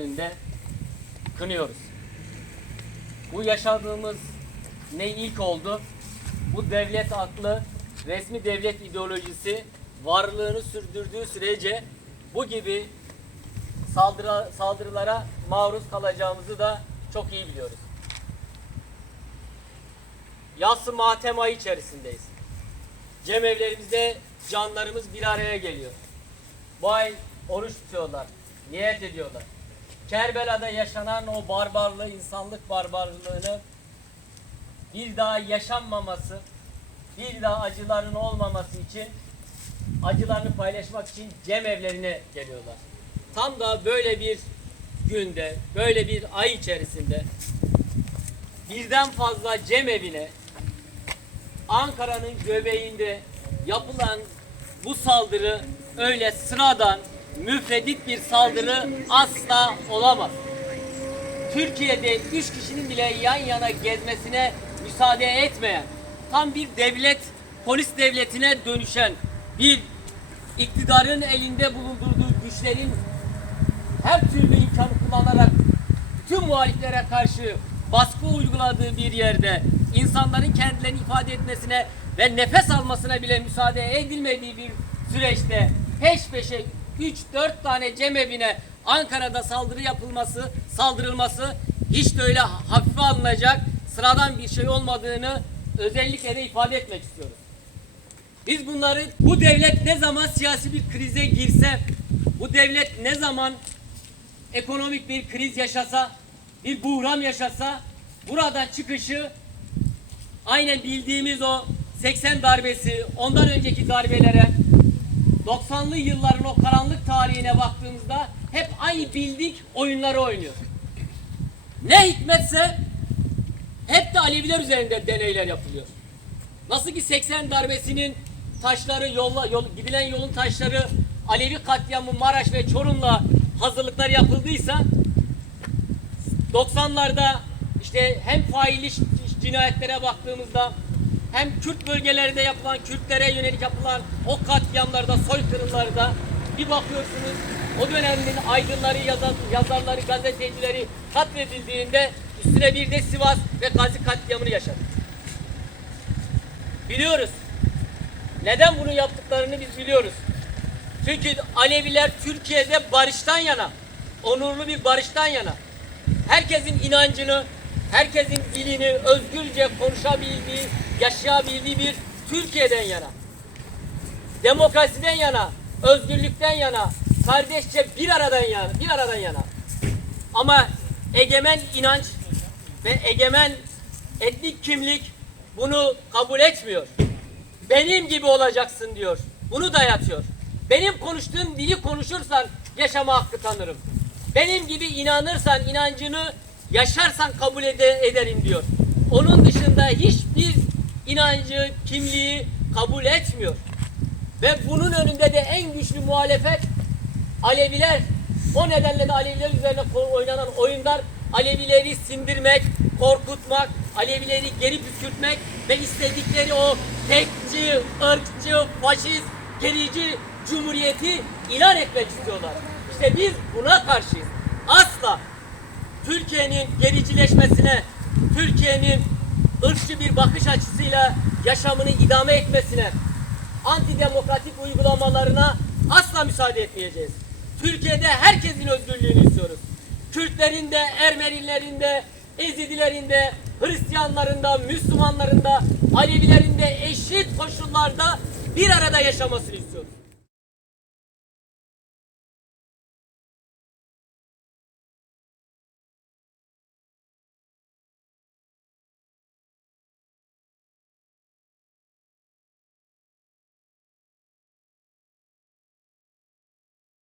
önünde kınıyoruz. Bu yaşadığımız ne ilk oldu? Bu devlet aklı, resmi devlet ideolojisi varlığını sürdürdüğü sürece bu gibi saldırı, saldırılara maruz kalacağımızı da çok iyi biliyoruz. Yassı matem ayı içerisindeyiz. Cemevlerimizde canlarımız bir araya geliyor. Bu ay oruç tutuyorlar, niyet ediyorlar. Kerbela'da yaşanan o barbarlığı, insanlık barbarlığını bir daha yaşanmaması, bir daha acıların olmaması için acılarını paylaşmak için cemevlerine geliyorlar. Tam da böyle bir günde, böyle bir ay içerisinde birden fazla cemevine Ankara'nın göbeğinde yapılan bu saldırı öyle sıradan müfredit bir saldırı asla olamaz. Türkiye'de üç kişinin bile yan yana gezmesine müsaade etmeyen, tam bir devlet, polis devletine dönüşen bir iktidarın elinde bulundurduğu güçlerin her türlü imkanı kullanarak tüm muhaliflere karşı baskı uyguladığı bir yerde insanların kendilerini ifade etmesine ve nefes almasına bile müsaade edilmediği bir süreçte peş peşe 3-4 tane cemevine Ankara'da saldırı yapılması, saldırılması hiç de öyle hafife alınacak sıradan bir şey olmadığını özellikle de ifade etmek istiyoruz. Biz bunları bu devlet ne zaman siyasi bir krize girse, bu devlet ne zaman ekonomik bir kriz yaşasa, bir buhran yaşasa buradan çıkışı aynen bildiğimiz o 80 darbesi, ondan önceki darbelere 90'lı yılların o karanlık tarihine baktığımızda hep aynı bildik oyunları oynuyor. Ne hikmetse hep de Aleviler üzerinde deneyler yapılıyor. Nasıl ki 80 darbesinin taşları yolla, yol, gidilen yolun taşları Alevi katliamı Maraş ve Çorum'la hazırlıklar yapıldıysa 90'larda işte hem faili cinayetlere baktığımızda hem Kürt bölgelerinde yapılan Kürtlere yönelik yapılan o katliamlarda, soykırımlarda bir bakıyorsunuz o dönemin aydınları, yazar, yazarları, gazetecileri katledildiğinde üstüne bir de Sivas ve Gazi katliamını yaşadık. Biliyoruz. Neden bunu yaptıklarını biz biliyoruz. Çünkü Aleviler Türkiye'de barıştan yana, onurlu bir barıştan yana. Herkesin inancını, herkesin dilini özgürce konuşabildiği, yaşayabildiği bir Türkiye'den yana. Demokrasiden yana, özgürlükten yana, kardeşçe bir aradan yana, bir aradan yana. Ama egemen inanç ve egemen etnik kimlik bunu kabul etmiyor. Benim gibi olacaksın diyor. Bunu dayatıyor. Benim konuştuğum dili konuşursan yaşama hakkı tanırım. Benim gibi inanırsan, inancını yaşarsan kabul ede- ederim diyor. Onun dışında hiçbir inancı, kimliği kabul etmiyor. Ve bunun önünde de en güçlü muhalefet Aleviler. O nedenle de Aleviler üzerine oynanan oyunlar Alevileri sindirmek, korkutmak, Alevileri geri püskürtmek ve istedikleri o tekçi, ırkçı, faşist, gerici cumhuriyeti ilan etmek istiyorlar. İşte biz buna karşıyız. Asla Türkiye'nin gericileşmesine, Türkiye'nin ırkçı bir bakış açısıyla yaşamını idame etmesine, antidemokratik uygulamalarına asla müsaade etmeyeceğiz. Türkiye'de herkesin özgürlüğünü istiyoruz. Kürtlerin de, Ermenilerin de, Ezidilerin de, Hristiyanların da, Müslümanların da, Alevilerin de eşit koşullarda bir arada yaşamasını istiyoruz.